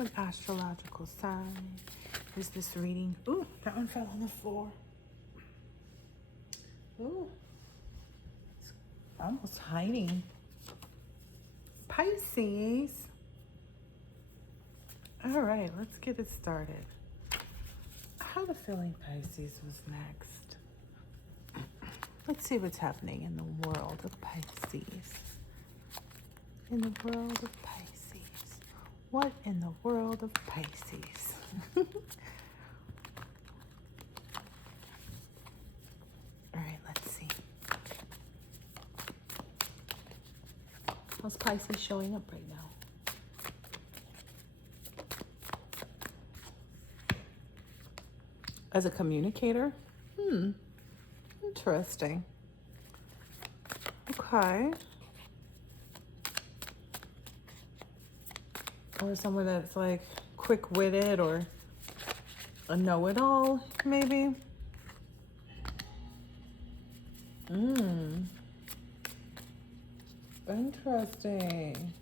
What astrological sign is this reading? Ooh, that one fell on the floor. Ooh, it's almost hiding. Pisces. All right, let's get it started. How the feeling Pisces was next. Let's see what's happening in the world of Pisces. In the world of Pisces. What in the world of Pisces? All right, let's see. How's Pisces showing up right now? As a communicator? Interesting. Okay. Or someone that's like quick-witted or a know-it-all, maybe. Interesting.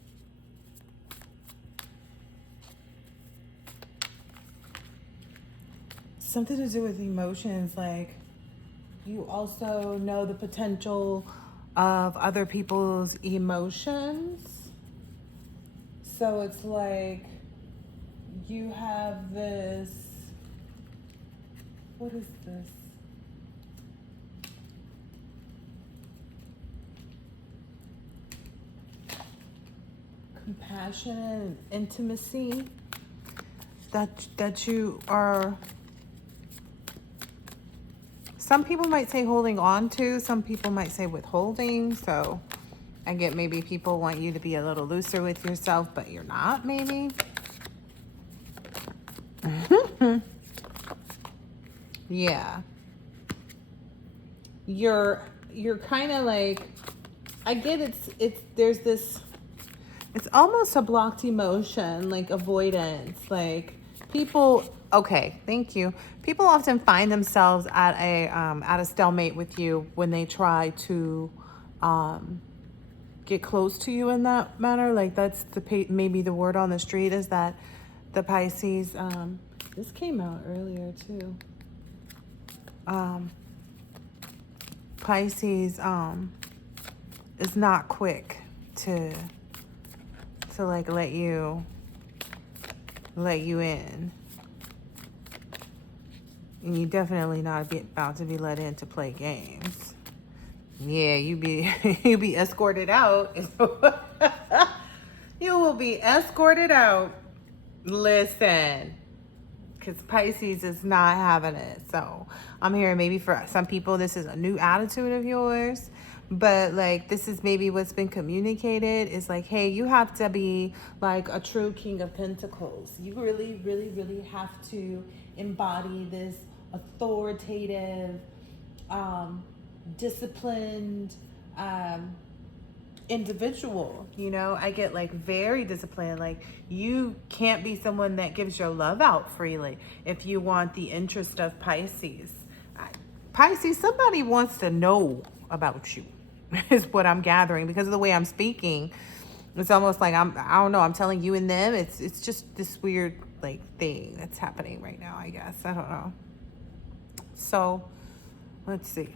Something to do with emotions, like you also know the potential of other people's emotions. So it's like you have this, what is this? Compassion and intimacy that you are, some people might say holding on to, some people might say withholding. So I get maybe people want you to be a little looser with yourself, but you're not, maybe. Yeah. You're kind of like, I get there's this, it's almost a blocked emotion, like avoidance, like people, okay, thank you. People often find themselves at a stalemate with you when they try to, get close to you in that manner. Like that's maybe the word on the street is that the Pisces, this came out earlier too. Pisces is not quick to like let you in. And you definitely not about to be let in to play games. Yeah, you be escorted out. You will be escorted out. Listen, because Pisces is not having it. So I'm hearing maybe for some people this is a new attitude of yours, but like this is maybe what's been communicated is like, hey, you have to be like a true King of Pentacles. You really, really, really have to embody this authoritative, disciplined individual. You know, I get like very disciplined. Like you can't be someone that gives your love out freely if you want the interest of Pisces. Pisces, somebody wants to know about you is what I'm gathering because of the way I'm speaking. It's almost like I don't know, I'm telling you and them. It's just this weird like thing that's happening right now, I guess. I don't know. So let's see.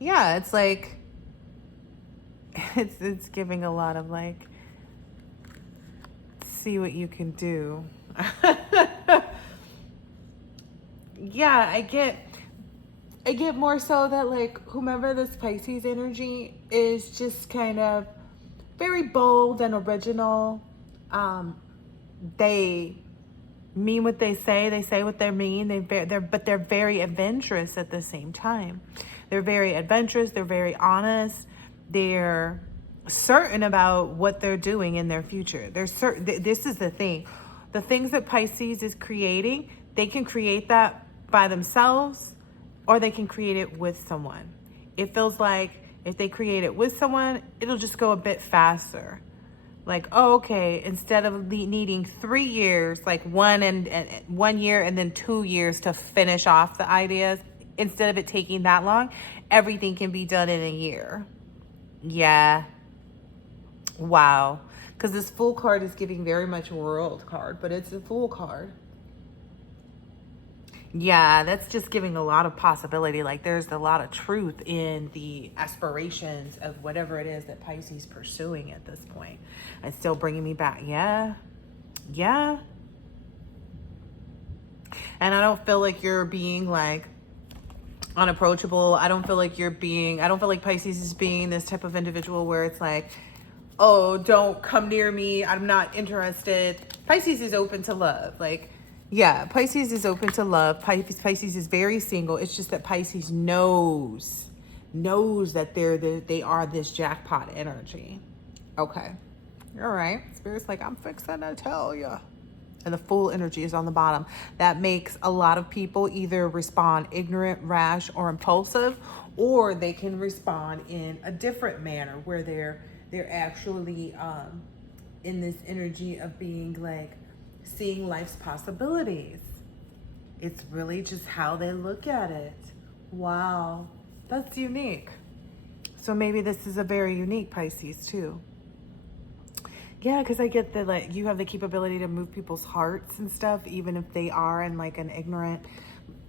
Yeah, it's like it's giving a lot of like, see what you can do. Yeah, I get more so that like whomever this Pisces energy is just kind of very bold and original. They mean what they say what they mean. But they're very adventurous at the same time. They're very adventurous, they're very honest, they're certain about what they're doing in their future. They're certain, this is the thing. The things that Pisces is creating, they can create that by themselves or they can create it with someone. It feels like if they create it with someone, it'll just go a bit faster. Like, oh, okay, instead of needing 3 years, like 1 year and then 2 years to finish off the ideas, instead of it taking that long, everything can be done in a year. Yeah. Wow. Because this Fool card is giving very much World card, but it's a Fool card. Yeah, that's just giving a lot of possibility. Like there's a lot of truth in the aspirations of whatever it is that Pisces pursuing at this point. It's still bringing me back. Yeah. Yeah. And I don't feel like you're being like unapproachable. I don't feel like Pisces is being this type of individual where it's like, oh, don't come near me, I'm not interested. Pisces is open to love. Like, yeah, Pisces is open to love. Pisces is very single. It's just that Pisces knows that they are this jackpot energy. Okay. All right. Spirit's like, I'm fixing to tell you. And the Fool energy is on the bottom. That makes a lot of people either respond ignorant, rash, or impulsive, or they can respond in a different manner where they're actually in this energy of being like seeing life's possibilities. It's really just how they look at it. Wow, that's unique. So maybe this is a very unique Pisces too. Yeah, because I get that like you have the capability to move people's hearts and stuff, even if they are in like an ignorant,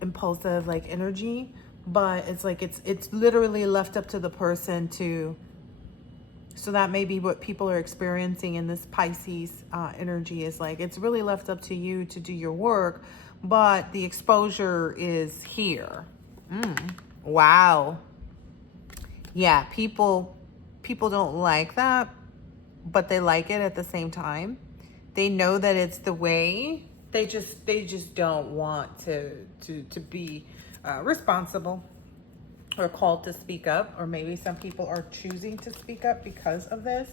impulsive like energy. But it's like it's literally left up to the person to. So that may be what people are experiencing in this Pisces energy is like it's really left up to you to do your work, but the exposure is here. Wow. Yeah, people don't like that, but they like it at the same time. They know that it's the way. They just don't want to be responsible or called to speak up, or maybe some people are choosing to speak up because of this,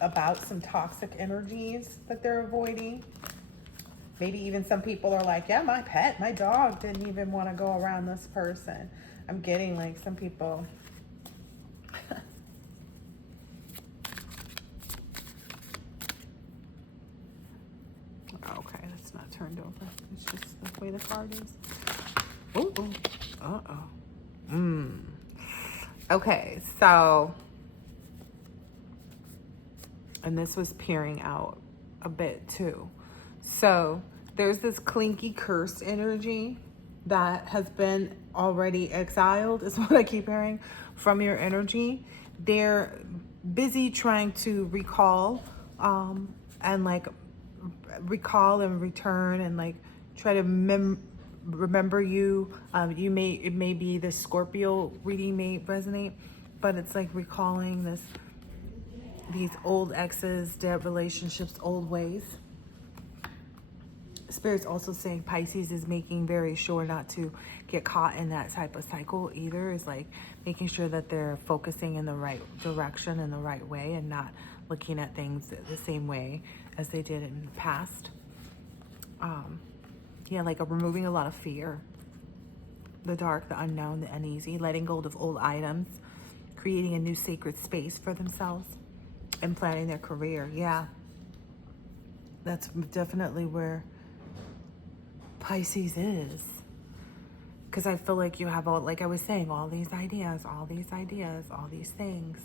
about some toxic energies that they're avoiding. Maybe even some people are like, yeah, my dog didn't even want to go around this person. I'm getting like some people. Okay, that's not turned over. It's just the way the card is. Oh, uh-oh. Okay, so, and this was peering out a bit too. So there's this clinky cursed energy that has been already exiled, is what I keep hearing from your energy. They're busy trying to recall and like recall and return and like try to remember you. It may be the Scorpio reading may resonate, but it's like recalling these old exes, dead relationships, old ways. Spirit's also saying Pisces is making very sure not to get caught in that type of cycle either. Is like making sure that they're focusing in the right direction in the right way and not looking at things the same way as they did in the past. Yeah, like removing a lot of fear. The dark, the unknown, the uneasy, letting go of old items, creating a new sacred space for themselves, and planning their career. Yeah, that's definitely where Pisces is. Because I feel like you have all, like I was saying, all these ideas, all these things.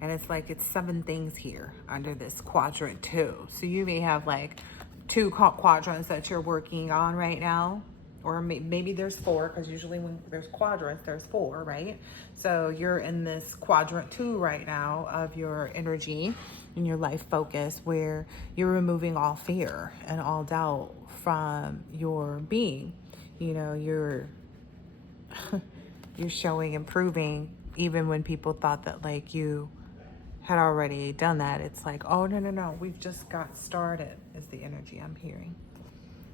And it's like it's 7 things here under this quadrant 2. So you may have like 2 quadrants that you're working on right now. Or maybe there's 4, because usually when there's quadrants, there's 4, right? So you're in this quadrant 2 right now of your energy and your life focus, where you're removing all fear and all doubt from your being. You know, you're showing improving even when people thought that like you had already done that. It's like, oh, no, we've just got started is the energy I'm hearing.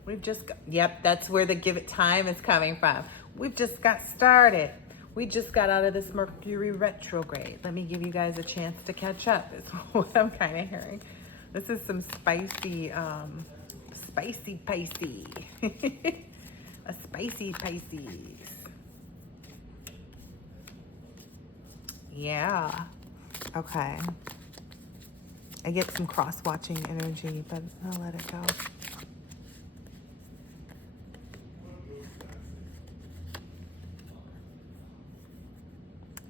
We've just got, yep, that's where the give it time is coming from. We've just got started. We just got out of this Mercury retrograde. Let me give you guys a chance to catch up is what I'm kind of hearing. This is some spicy Pisces. A spicy Pisces. Yeah. Okay. I get some cross-watching energy, but I'll let it go.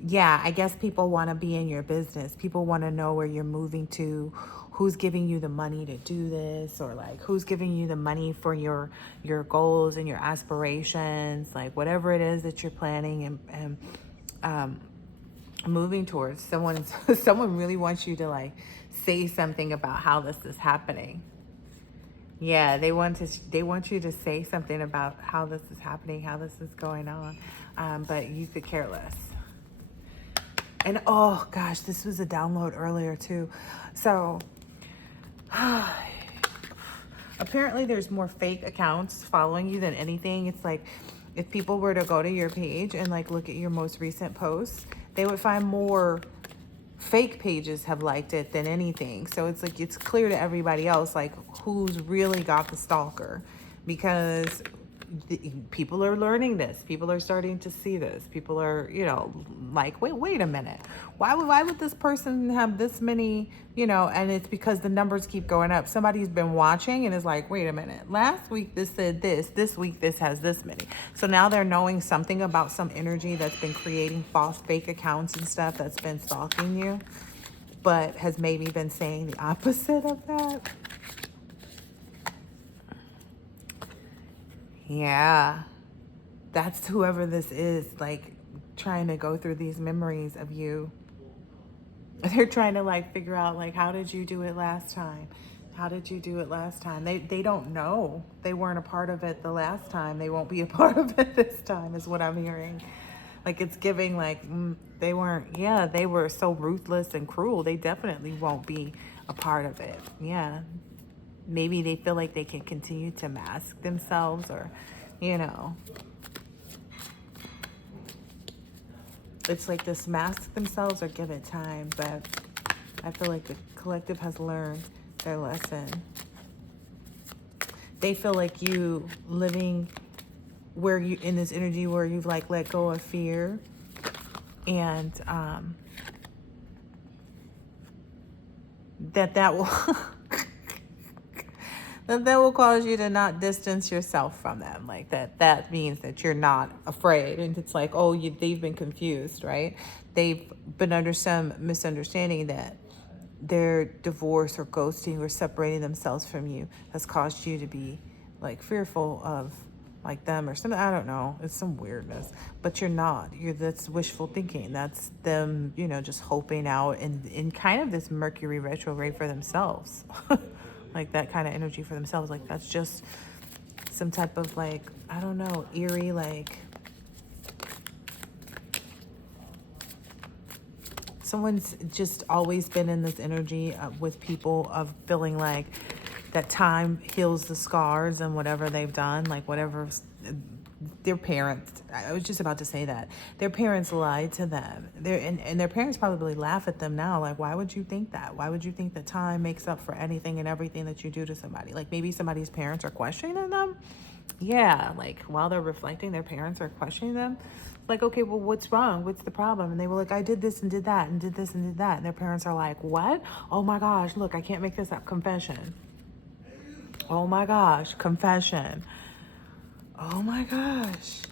yeah, I guess people want to be in your business. People want to know where you're moving to, who's giving you the money to do this, or like who's giving you the money for your goals and your aspirations, like whatever it is that you're planning and moving towards. Someone really wants you to like say something about how this is happening. Yeah, they want you to say something about how this is happening, how this is going on, but you could care less. And oh gosh, this was a download earlier too. So apparently there's more fake accounts following you than anything. It's like if people were to go to your page and like look at your most recent posts, they would find more fake pages have liked it than anything. So it's like it's clear to everybody else like who's really got the stalker, because people are learning this. People are starting to see this. People are, like, wait a minute. Why would this person have this many, and it's because the numbers keep going up. Somebody's been watching and is like, wait a minute. Last week this said this week this has this many. So now they're knowing something about some energy that's been creating false fake accounts and stuff that's been stalking you, but has maybe been saying the opposite of that. Yeah, that's whoever this is, like trying to go through these memories of you. They're trying to like figure out like, how did you do it last time? How did you do it last time? They don't know. They weren't a part of it the last time. They won't be a part of it this time is what I'm hearing. Like it's giving like they weren't, yeah, they were so ruthless and cruel. They definitely won't be a part of it. Yeah. Maybe they feel like they can continue to mask themselves, or, it's like this mask themselves or give it time. But I feel like the collective has learned their lesson. They feel like you living where you in this energy where you've like let go of fear, and that will that will cause you to not distance yourself from them. Like that means that you're not afraid. And it's like, oh, they've been confused, right? They've been under some misunderstanding that their divorce or ghosting or separating themselves from you has caused you to be like fearful of like them or something. I don't know. It's some weirdness, but you're not. That's wishful thinking. That's them, just hoping out in kind of this Mercury retrograde for themselves. Like that kind of energy for themselves. Like that's just some type of like, I don't know, eerie, like someone's just always been in this energy with people of feeling like that time heals the scars and whatever they've done, like whatever their parents, I was just about to say that their parents lied to them. And their parents probably laugh at them now. Like, why would you think that? Why would you think that time makes up for anything and everything that you do to somebody? Like maybe somebody's parents are questioning them. Yeah, like while they're reflecting, their parents are questioning them. Like, okay, well, what's wrong? What's the problem? And they were like, I did this and did that and did this and did that. And their parents are like, what? Oh my gosh, look, I can't make this up. Confession. Oh my gosh, confession. Oh my gosh.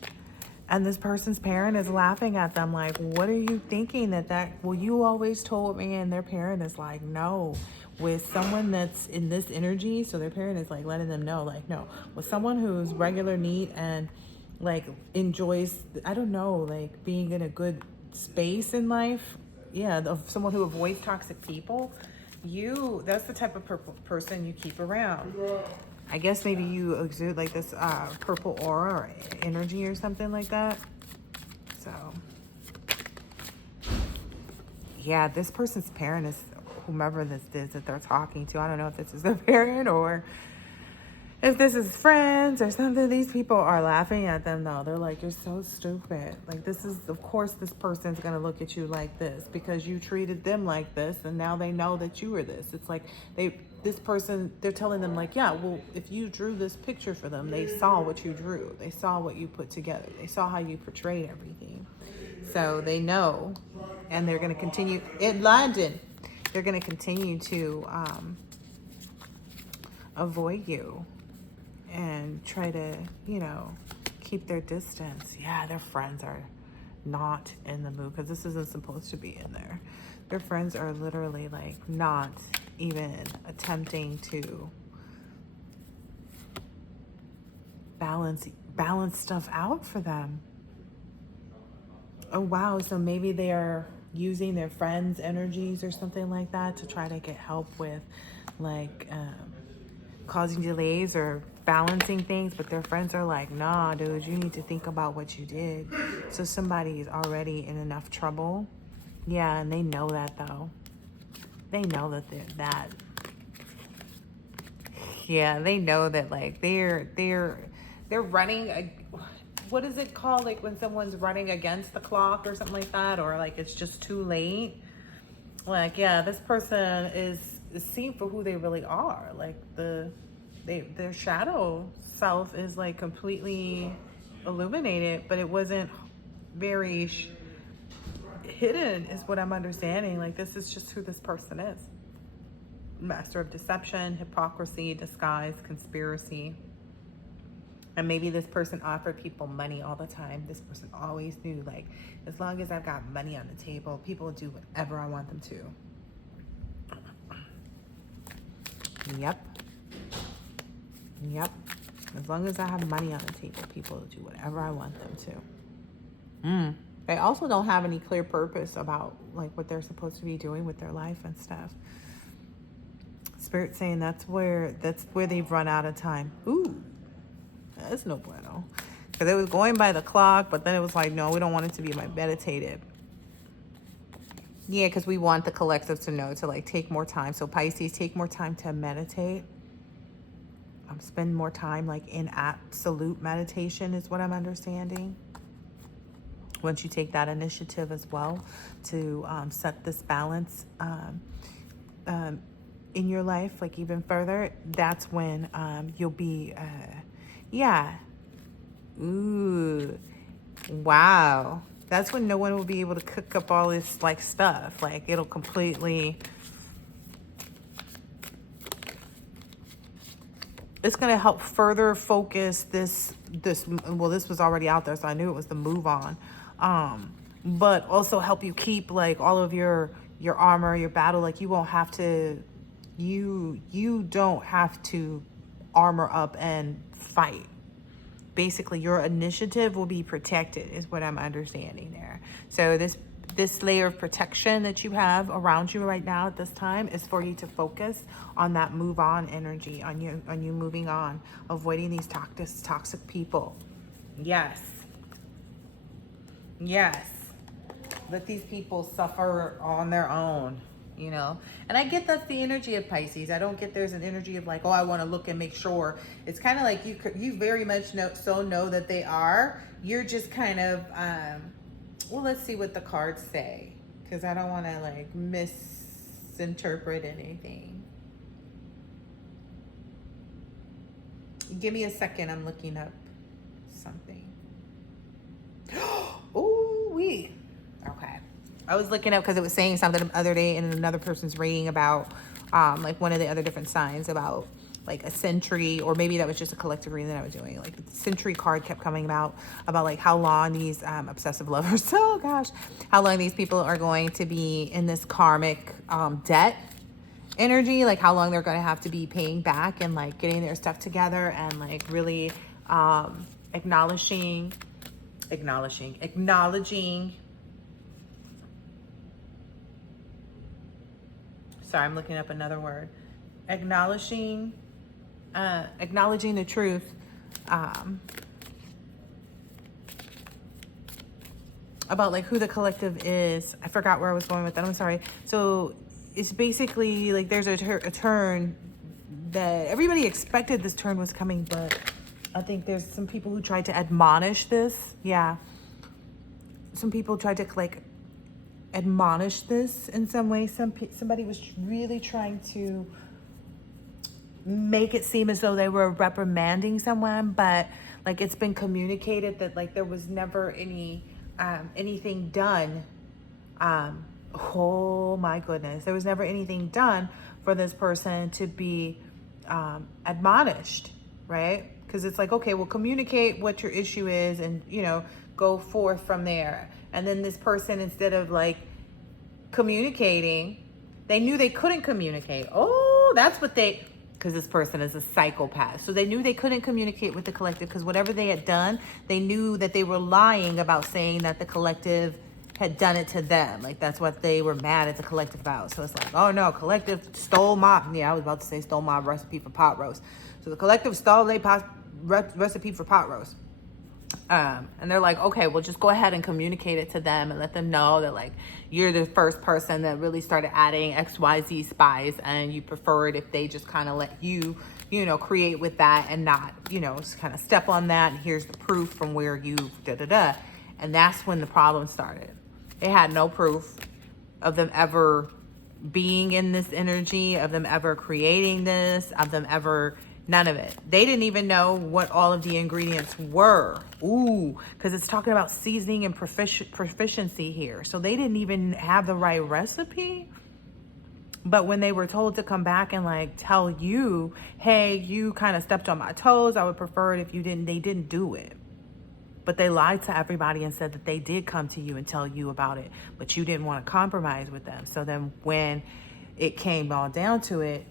And this person's parent is laughing at them like, what are you thinking well, you always told me. And their parent is like, no. With someone that's in this energy, so their parent is like letting them know, like, no. With someone who's regular, neat, and like enjoys, I don't know, like being in a good space in life. Yeah, of someone who avoids toxic people. That's the type of person you keep around. I guess maybe you exude like this purple aura or energy or something like that. So, yeah, this person's parent is whomever this is that they're talking to. I don't know if this is their parent or if this is friends or something. These people are laughing at them though. They're like, you're so stupid. Like this is, of course, this person's going to look at you like this because you treated them like this. And now they know that you were this. It's like they're telling them like, yeah, well, if you drew this picture for them, they saw what you drew. They saw what you put together. They saw how you portrayed everything. So they know, and they're going to continue in London. They're going to continue to avoid you and try to, keep their distance. Yeah, their friends are not in the mood, because this isn't supposed to be in there. Their friends are literally like not even attempting to balance stuff out for them. Oh wow, so maybe they are using their friends' energies or something like that to try to get help with like causing delays or balancing things, but their friends are like, nah, dude, you need to think about what you did. So somebody is already in enough trouble. Yeah, and they know that though. They know that they're that. Yeah, they know that like they're running what is it called, like when someone's running against the clock or something like that, or like it's just too late. Like, yeah, this person is seen for who they really are. Like their shadow self is like completely illuminated, but it wasn't very hidden, is what I'm understanding. Like, this is just who this person is. Master of deception, hypocrisy, disguise, conspiracy. And maybe this person offered people money all the time. This person always knew, like, as long as I've got money on the table, people will do whatever I want them to. Yep. As long as I have money on the table, people will do whatever I want them to. They also don't have any clear purpose about like what they're supposed to be doing with their life and stuff. Spirit saying that's where they've run out of time. Ooh, that's no bueno. Because it was going by the clock, but then it was like, no, we don't want it to be meditative. Yeah, because we want the collective to know to like take more time. So Pisces, take more time to meditate. Spend more time like in absolute meditation is what I'm understanding. Once you take that initiative as well to set this balance in your life, like even further, that's when you'll be, ooh, wow. That's when no one will be able to cook up all this like stuff. Like it'll completely, it's going to help further focus this, well, this was already out there, so I knew it was the move on. But also help you keep like all of your armor, your battle. Like you won't have to, you don't have to armor up and fight. Basically, your initiative will be protected is what I'm understanding there. So this layer of protection that you have around you right now at this time is for you to focus on that move on energy, on you moving on, avoiding these toxic people. Yes. Let these people suffer on their own, you know. And I get that's the energy of Pisces. I don't get there's an energy of like, oh, I want to look and make sure. It's kind of like you very much know that they are. You're just kind of well, let's see what the cards say, because I don't want to like misinterpret anything. Give me a second. I'm looking up something. Ooh wee. Okay. I was looking up because it was saying something the other day in another person's reading about like one of the other different signs about like a century, or maybe that was just a collective reading that I was doing. Like the century card kept coming about like how long these obsessive lovers, oh gosh, how long these people are going to be in this karmic debt energy, like how long they're going to have to be paying back and like getting their stuff together and like really acknowledging. Sorry, I'm looking up another word. Acknowledging the truth about like who the collective is. I forgot where I was going with that. I'm sorry. So it's basically like there's a turn that everybody expected this turn was coming, but I think there's some people who tried to admonish this. Yeah. Some people tried to like admonish this in some way. Somebody was really trying to make it seem as though they were reprimanding someone, but like it's been communicated that like there was never anything done. Oh my goodness, there was never anything done for this person to be admonished, right? Because it's like, okay, well, communicate what your issue is and, you know, go forth from there. And then this person, instead of like communicating, they knew they couldn't communicate. Oh, that's what because this person is a psychopath. So they knew they couldn't communicate with the collective because whatever they had done, they knew that they were lying about saying that the collective had done it to them. Like, that's what they were mad at the collective about. So it's like, oh no, collective stole I was about to say stole my recipe for pot roast. So the collective stole their recipe for pot roast. And they're like, okay, well, just go ahead and communicate it to them and let them know that, like, you're the first person that really started adding XYZ spice, and you prefer it if they just kind of let you, create with that and not, kind of step on that. And here's the proof from where you da-da-da. And that's when the problem started. They had no proof of them ever being in this energy, of them ever creating this, of them ever... None of it. They didn't even know what all of the ingredients were. Ooh, because it's talking about seasoning and proficiency here. So they didn't even have the right recipe. But when they were told to come back and like tell you, hey, you kind of stepped on my toes, I would prefer it if you didn't, they didn't do it. But they lied to everybody and said that they did come to you and tell you about it, but you didn't want to compromise with them. So then when it came all down to it,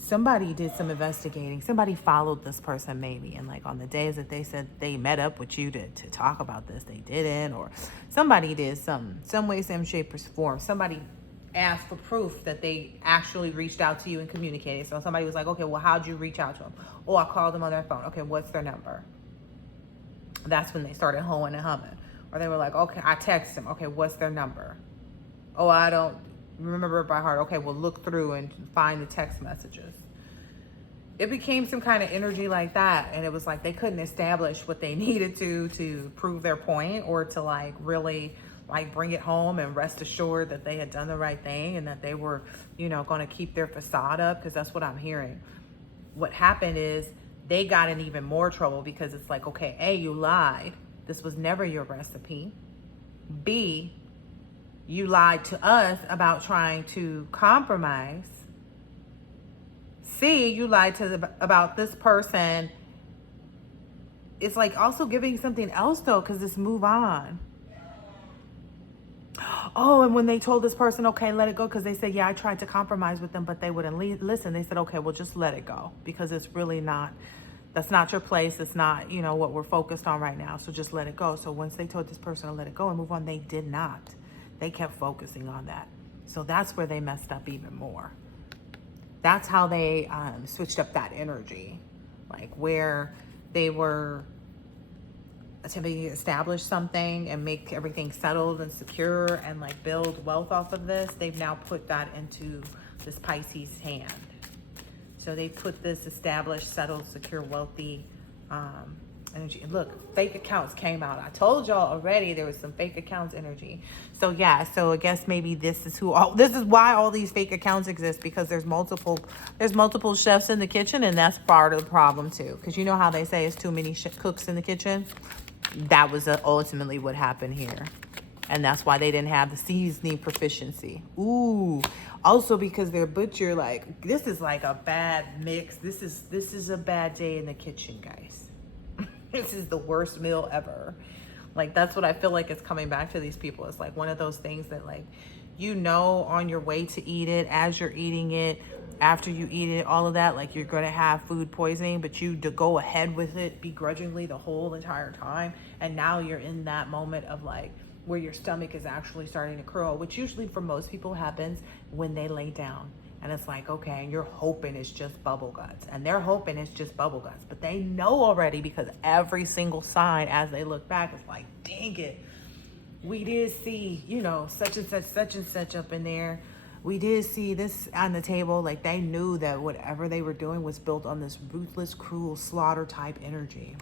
somebody did some investigating. Somebody followed this person maybe. And like on the days that they said they met up with you to talk about this, they didn't. Or somebody did some way, some shape or form. Somebody asked for proof that they actually reached out to you and communicated. So somebody was like, okay, well, how'd you reach out to them? Oh, I called them on their phone. Okay, what's their number? That's when they started hoeing and humming. Or they were like, okay, I text them. Okay, what's their number? Oh, I don't remember it by heart. Okay, well, look through and find the text messages. It became some kind of energy like that, and it was like they couldn't establish what they needed to prove their point, or to like really like bring it home and rest assured that they had done the right thing and that they were, going to keep their facade up, because that's what I'm hearing. What happened is they got in even more trouble, because it's like, okay, A, you lied. This was never your recipe. B, you lied to us about trying to compromise. C, you lied about this person. It's like also giving something else though, because it's move on. Oh, and when they told this person, okay, let it go, because they said, yeah, I tried to compromise with them, but they wouldn't listen. They said, okay, well, just let it go, because it's really not, that's not your place. It's not, what we're focused on right now. So just let it go. So once they told this person to let it go and move on, they did not. They kept focusing on that. So that's where they messed up even more. That's how they switched up that energy, like where they were attempting to establish something and make everything settled and secure and like build wealth off of this. They've now put that into this Pisces hand. So they put this established, settled, secure, wealthy energy. And look, fake accounts came out. I told y'all already there was some fake accounts energy. So yeah, so I guess maybe this is why all these fake accounts exist, because there's multiple chefs in the kitchen, and that's part of the problem too. Because you know how they say it's too many cooks in the kitchen? That was ultimately what happened here. And that's why they didn't have the seasoning proficiency. Ooh. Also because their butcher, like, this is like a bad mix. This is a bad day in the kitchen, guys. This is the worst meal ever. Like, that's what I feel like is coming back to these people. It's like one of those things that, like, on your way to eat it, as you're eating it, after you eat it, all of that, like, you're going to have food poisoning, but you go ahead with it begrudgingly the whole entire time. And now you're in that moment of, like, where your stomach is actually starting to curl, which usually for most people happens when they lay down. And it's like, okay, and you're hoping it's just bubble guts. And they're hoping it's just bubble guts. But they know already, because every single sign as they look back is like, dang it. We did see, such and such up in there. We did see this on the table. Like, they knew that whatever they were doing was built on this ruthless, cruel, slaughter type energy.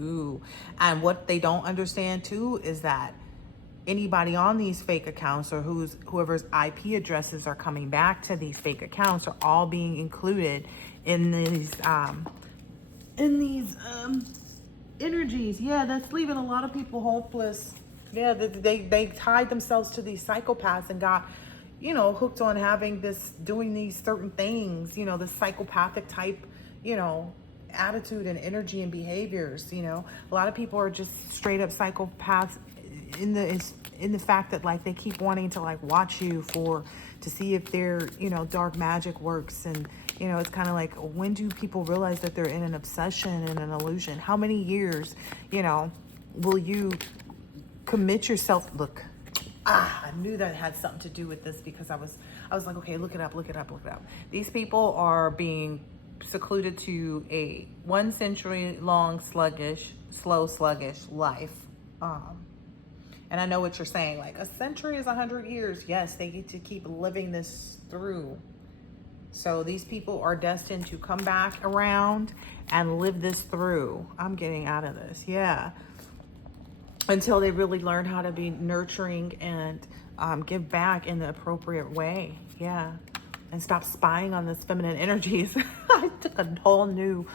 Ooh. And what they don't understand too is that anybody on these fake accounts, or whoever's IP addresses are coming back to these fake accounts, are all being included in these energies. Yeah, that's leaving a lot of people hopeless. Yeah, they tied themselves to these psychopaths and got, hooked on doing these certain things, this psychopathic type, attitude and energy and behaviors. A lot of people are just straight up psychopaths in the fact that like they keep wanting to like watch you to see if their, you know, dark magic works. And, you know, it's kind of like, when do people realize that they're in an obsession and an illusion? How many years, you know, will you commit yourself? Look, I knew that had something to do with this, because I was like, okay, look it up. These people are being secluded to a 1 century long slow sluggish life. And I know what you're saying, like a century is 100 years. Yes, they get to keep living this through. So these people are destined to come back around and live this through. I'm getting out of this, yeah. Until they really learn how to be nurturing and give back in the appropriate way, yeah. And stop spying on this feminine energies. I took a whole new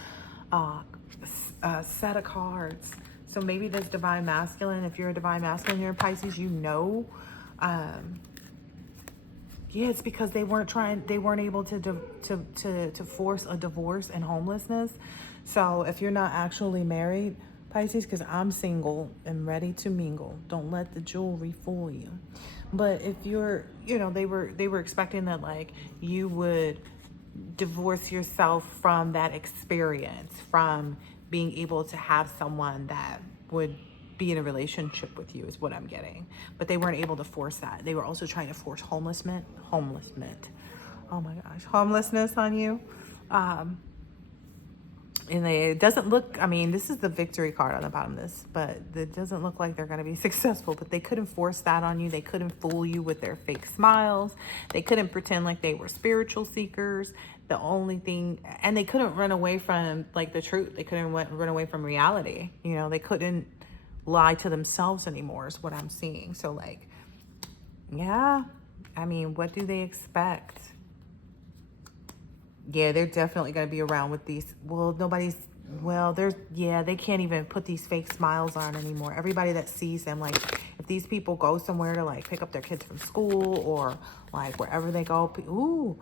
set of cards. So maybe this divine masculine, if you're a divine masculine, you're a Pisces, you know, yeah, it's because they weren't able to force a divorce and homelessness. So if you're not actually married, Pisces, because I'm single and ready to mingle, don't let the jewelry fool you. But if you're, you know, they were expecting that like you would divorce yourself from that experience, from being able to have someone that would be in a relationship with you, is what I'm getting. But they weren't able to force that. They were also trying to force homelessness. Oh my gosh, homelessness on you. And it doesn't look, I mean, this is the victory card on the bottom of this, but it doesn't look like they're going to be successful. But they couldn't force that on you. They couldn't fool you with their fake smiles. They couldn't pretend like they were spiritual seekers. The only thing, and they couldn't run away from like the truth. They couldn't run away from reality. You know, they couldn't lie to themselves anymore, is what I'm seeing. So like, yeah, I mean, what do they expect? Yeah, they're definitely going to be around with these. Well, they can't even put these fake smiles on anymore. Everybody that sees them, like if these people go somewhere to like pick up their kids from school or like wherever they go, ooh,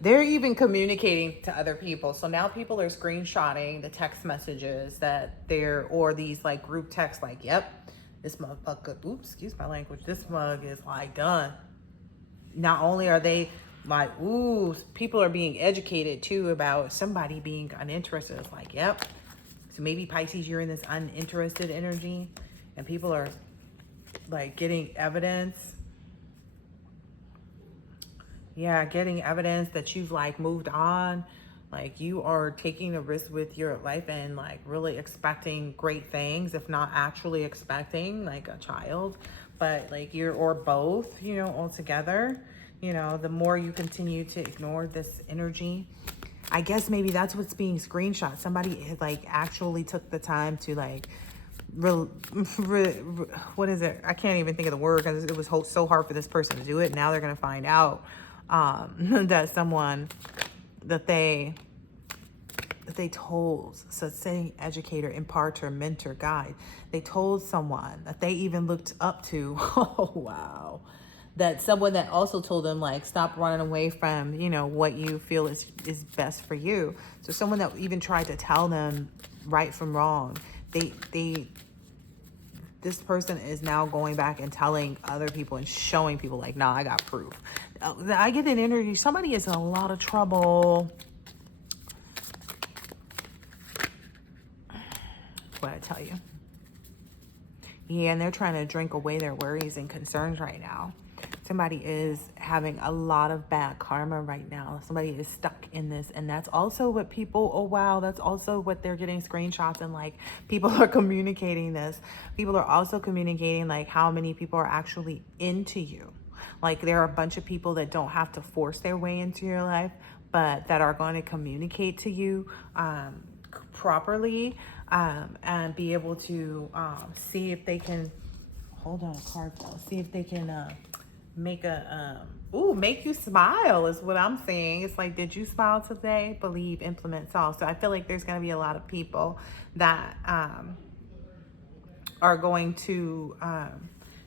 they're even communicating to other people. So now people are screenshotting the text messages that or these like group texts like, yep, this motherfucker, oops, excuse my language, this mug is like done. Not only are they like, ooh, people are being educated too about somebody being uninterested. It's like, yep. So maybe Pisces, you're in this uninterested energy and people are like getting evidence. Yeah, getting evidence that you've like moved on. Like you are taking a risk with your life and like really expecting great things, if not actually expecting like a child, but like or both, you know, all together. You know, the more you continue to ignore this energy, I guess maybe that's what's being screenshot. Somebody like actually took the time to like, what is it? I can't even think of the word because it was so hard for this person to do it. Now they're going to find out that someone that they told, so saying educator, imparter, mentor, guide, they told someone that they even looked up to. Oh, wow. That someone that also told them like, stop running away from, you know, what you feel is best for you. So someone that even tried to tell them right from wrong, this person is now going back and telling other people and showing people like, nah, I got proof. I get an energy. Somebody is in a lot of trouble. What I tell you. Yeah, and they're trying to drink away their worries and concerns right now. Somebody is having a lot of bad karma right now. Somebody is stuck in this. And that's also what people, oh wow, that's also what they're getting screenshots and like people are communicating this. People are also communicating like how many people are actually into you. Like there are a bunch of people that don't have to force their way into your life, but that are going to communicate to you properly and be able to see if they can, hold on, card fell, see if they can make you smile is what I'm saying. It's like, did you smile today? Believe, implement, solve. So I feel like there's going to be a lot of people that are going to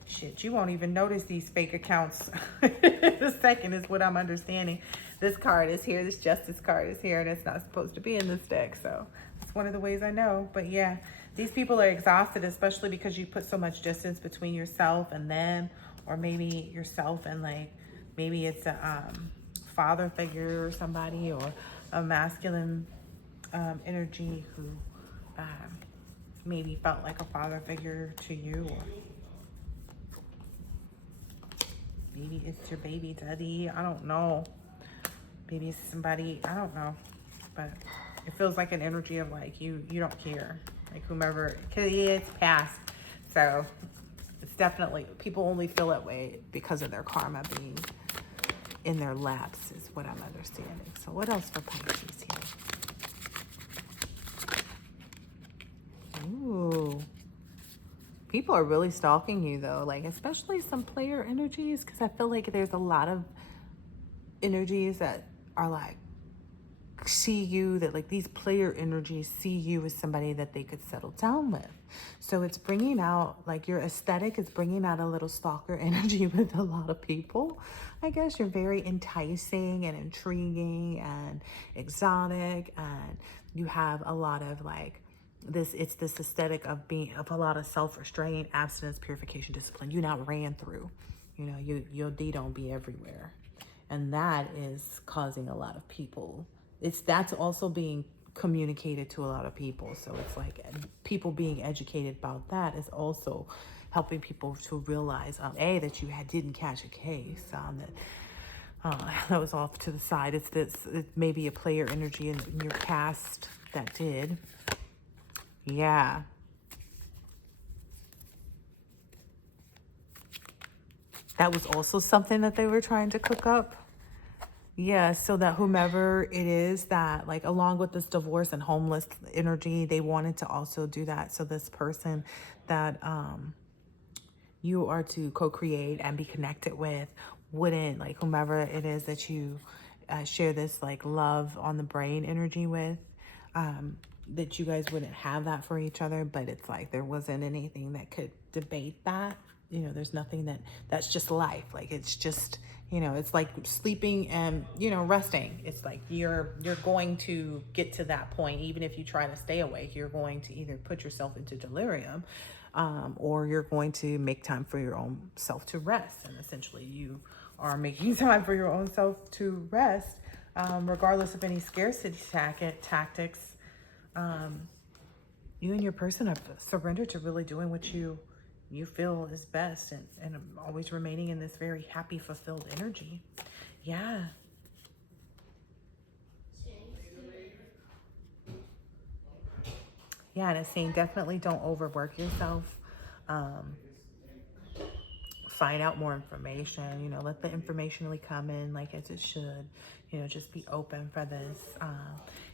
shit, you won't even notice these fake accounts in a second is what I'm understanding. This card is here, this justice card is here, and it's not supposed to be in this deck. So it's one of the ways I know. But yeah, These people are exhausted, especially because you put so much distance between yourself and them, or maybe yourself and like, maybe it's a father figure or somebody, or a masculine energy who maybe felt like a father figure to you, or maybe it's your baby daddy. I don't know. Maybe it's somebody, I don't know. But it feels like an energy of like, you don't care. Like whomever, because it's past. So it's definitely, people only feel that way because of their karma being in their laps is what I'm understanding. So what else for Pisces here? Ooh. People are really stalking you though, like especially some player energies, because I feel like there's a lot of energies that are like, see you, that like these player energies see you as somebody that they could settle down with. So it's bringing out, like your aesthetic is bringing out a little stalker energy with a lot of people. I guess you're very enticing and intriguing and exotic, and you have a lot of like this, it's this aesthetic of being, of a lot of self-restraint, abstinence, purification, discipline. You not ran through, you know, your D don't be everywhere. And that is causing a lot of people, that's also being communicated to a lot of people. So it's like people being educated about that is also helping people to realize, that you didn't catch a case, that was off to the side. It may be a player energy in your past that did. Yeah. That was also something that they were trying to cook up. Yeah, so that whomever it is that, like, along with this divorce and homeless energy, they wanted to also do that. So this person that you are to co-create and be connected with wouldn't, like, whomever it is that you share this, like, love on the brain energy with, that you guys wouldn't have that for each other. But it's like there wasn't anything that could debate that. You know, there's nothing that's just life. Like, it's just, you know, it's like sleeping and, you know, resting. It's like you're going to get to that point. Even if you try to stay awake, you're going to either put yourself into delirium, or you're going to make time for your own self to rest. And essentially you are making time for your own self to rest, regardless of any scarcity tactics. You and your person have surrendered to really doing what you feel is best, and always remaining in this very happy, fulfilled energy. Yeah. Yeah, and it's saying definitely don't overwork yourself. Find out more information, you know, let the information really come in like as it should, you know, just be open for this.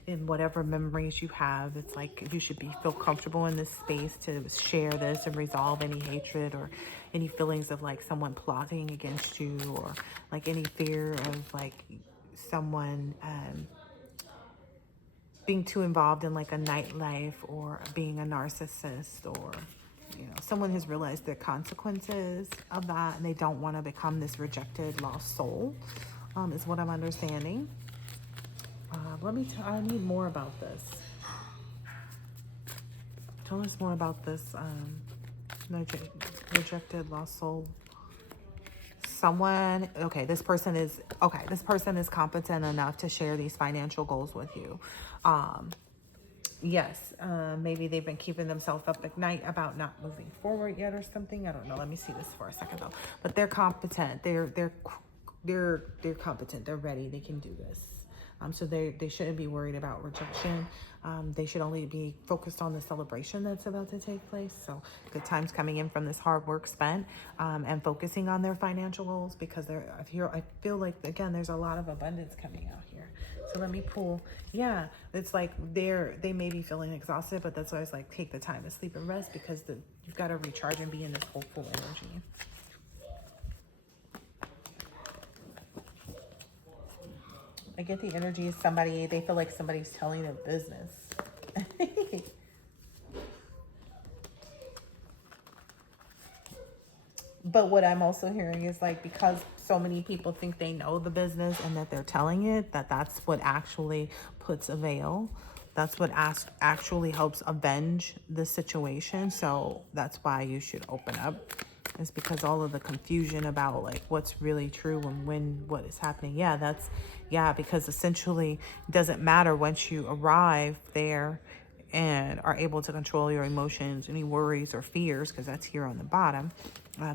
In whatever memories you have, it's like you should feel comfortable in this space to share this and resolve any hatred or any feelings of like someone plotting against you, or like any fear of like someone being too involved in like a nightlife, or being a narcissist, or, you know, someone has realized the consequences of that and they don't want to become this rejected, lost soul, is what I'm understanding. I need more about this. Tell us more about this rejected, lost soul. This person is competent enough to share these financial goals with you. Yes, maybe they've been keeping themselves up at night about not moving forward yet or something. I don't know. Let me see this for a second though. But they're competent. They're competent. They're ready. They can do this. So they shouldn't be worried about rejection. They should only be focused on the celebration that's about to take place. So good times coming in from this hard work spent, and focusing on their financial goals, because I feel like, again, there's a lot of abundance coming out here. So let me pull. Yeah, it's like they may be feeling exhausted, but that's why I was like, take the time to sleep and rest, because you've got to recharge and be in this hopeful energy. I get the energy of somebody, they feel like somebody's telling their business. But what I'm also hearing is like, because so many people think they know the business and that they're telling it, that's what actually puts a veil That's what actually helps avenge the situation. So that's why you should open up. It's because all of the confusion about like what's really true and when what is happening. Yeah, because essentially it doesn't matter once you arrive there and are able to control your emotions, any worries or fears, because that's here on the bottom.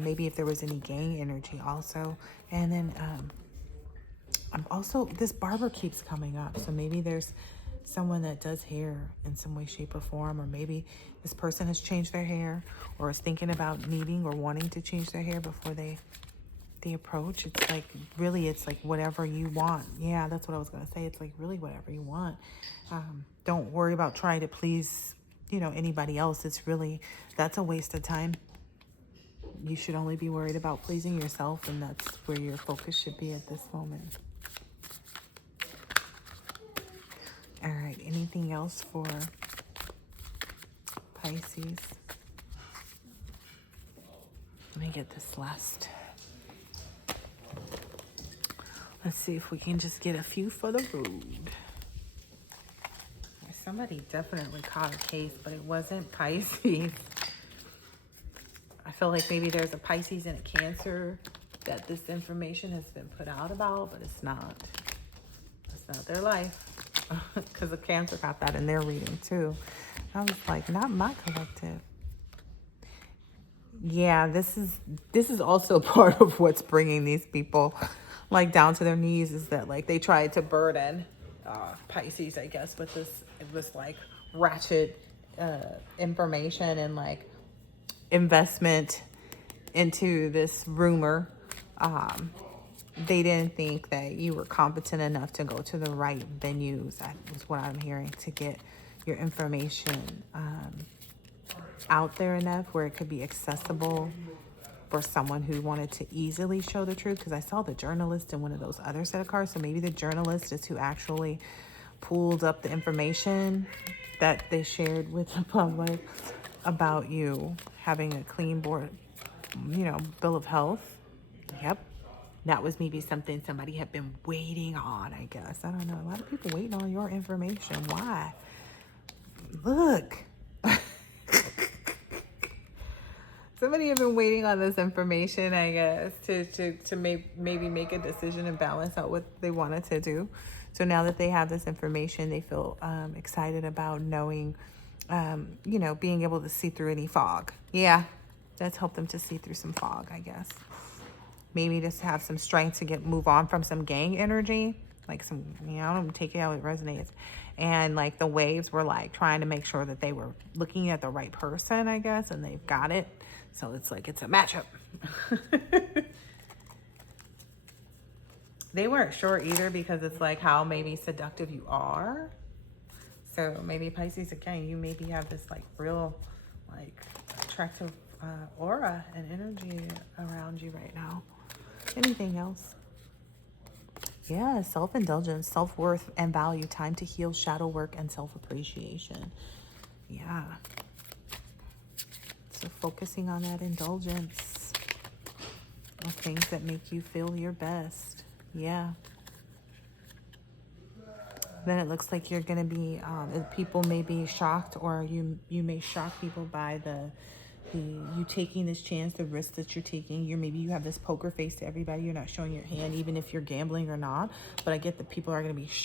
Maybe if there was any gang energy also. And then I'm also, this barber keeps coming up. So maybe there's someone that does hair in some way, shape, or form, or maybe this person has changed their hair or is thinking about needing or wanting to change their hair before they approach. It's like, really, it's like whatever you want. Yeah, that's what I was going to say. It's like really whatever you want. Don't worry about trying to please, anybody else. It's really, that's a waste of time. You should only be worried about pleasing yourself, and that's where your focus should be at this moment. All right, anything else for Pisces? Let me get this last. Let's see if we can just get a few for the road. Somebody definitely caught a case, but it wasn't Pisces. I feel like maybe there's a Pisces and a Cancer that this information has been put out about, but it's not. It's not their life. Because the Cancer got that in their reading too. I was like, not my collective. Yeah, this is also part of what's bringing these people like down to their knees, is that like they tried to burden Pisces, I guess, with this. It was like ratchet information and like investment into this rumor. They didn't think that you were competent enough to go to the right venues. That was what I'm hearing, to get your information out there enough where it could be accessible for someone who wanted to easily show the truth. Because I saw the journalist in one of those other set of cards. So maybe the journalist is who actually pulled up the information that they shared with the public about you having a clean board, bill of health. Yep. That was maybe something somebody had been waiting on, I guess. I don't know. A lot of people waiting on your information. Why? Look. Somebody had been waiting on this information, I guess, to maybe make a decision and balance out what they wanted to do. So now that they have this information, they feel excited about knowing, being able to see through any fog. Yeah, that's helped them to see through some fog, I guess. Maybe just have some strength to move on from some gang energy. Like some, I don't take it how it resonates. And like the waves were like trying to make sure that they were looking at the right person, I guess, and they've got it. So it's like, it's a matchup. They weren't sure either, because it's like how maybe seductive you are. So maybe Pisces, again, you maybe have this like real like attractive aura and energy around you right now. Anything else? Yeah, self-indulgence, self-worth and value, time to heal, shadow work, and self-appreciation. Yeah. So focusing on that indulgence of things that make you feel your best. Yeah. Then it looks like you're going to be, people may be shocked, or you may shock people by you taking this chance, the risk that you're taking. Maybe you have this poker face to everybody. You're not showing your hand, even if you're gambling or not. But I get that people are going to be shocked